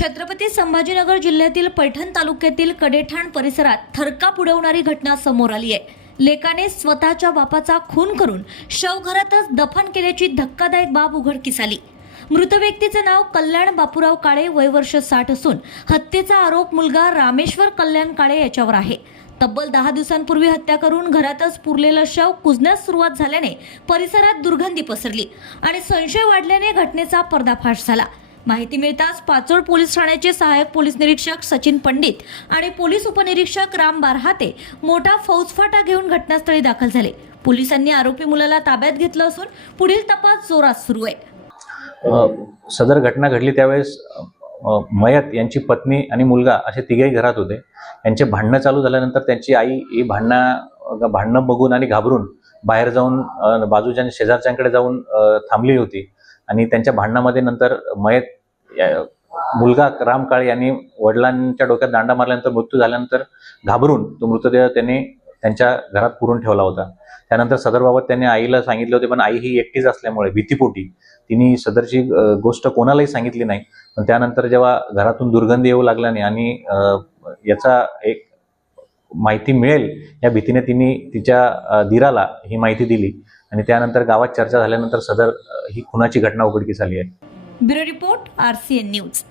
छत्रपती संभाजीनगर जिल्ह्यातील पैठण तालुक्यातील कडेठाण परिसरात थरकाप उडवणारी घटना समोर आली आहे. लेकाने स्वतःच्या बापाचा खून करून शवघरातच दफन केल्याची धक्कादायक बाब उघडकीस आली. मृत व्यक्तीचे नाव कल्याण बापूराव काळे वय वर्ष साठ असून हत्येचा आरोप मुलगा रामेश्वर कल्याण काळे याच्यावर आहे. तब्बल दहा दिवसांपूर्वी हत्या करून घरातच पुरलेलं शव कुजण्यास सुरुवात झाल्याने परिसरात दुर्गंधी पसरली आणि संशय वाढल्याने घटनेचा पर्दाफाश झाला. माहिती मिळताच पाचोड पोलीस ठाण्याचे सहाय्यक पोलीस निरीक्षक सचिन पंडित आणि पोलीस उपनिरीक्षक राम बारहाते मोठा फौजफाटा घेऊन घटनास्थळी दाखल झाले. पोलिसांनी आरोपी मुलाला ताब्यात घेतलं असून पुढील तपास जोरात सुरू आहे. सदर घटना घडली त्यावेळेस मयत यांची पत्नी आणि मुलगा असे तिघेही घरात होते. यांचे भांडणं चालू झाल्यानंतर त्यांची आई ही भांडणं भांडणं बघून आणि घाबरून बाहेर जाऊन बाजूच्या शेजारच्यांकडे जाऊन थांबली होती. आणि त्यांच्या भांडणामध्ये नंतर मयत या- मुलगा राम काळे यांनी वडिलांच्या डोक्यात दांडा मारल्यानंतर मृत्यू झाल्यानंतर घाबरून तो मृतदेह त्यांनी त्यांच्या घरात पुरून ठेवला होता. त्यानंतर सदरबाबत त्यांनी आईला सांगितले होते पण आई ही एकटीच असल्यामुळे भीतीपोटी. तिने सदरची गोष्ट कोणालाही सांगितली नाही. पण त्यानंतर जेव्हा घरातून दुर्गंधी येऊ लागल्याने आणि याचा एक माहिती मिळेल या भीतीने तिने तिच्या दिराला ही माहिती दिली. आणि त्यानंतर गावात चर्चा झाल्यानंतर सदर ही खुनाची घटना उघडकीस आली आहे. Bureau report R C N news.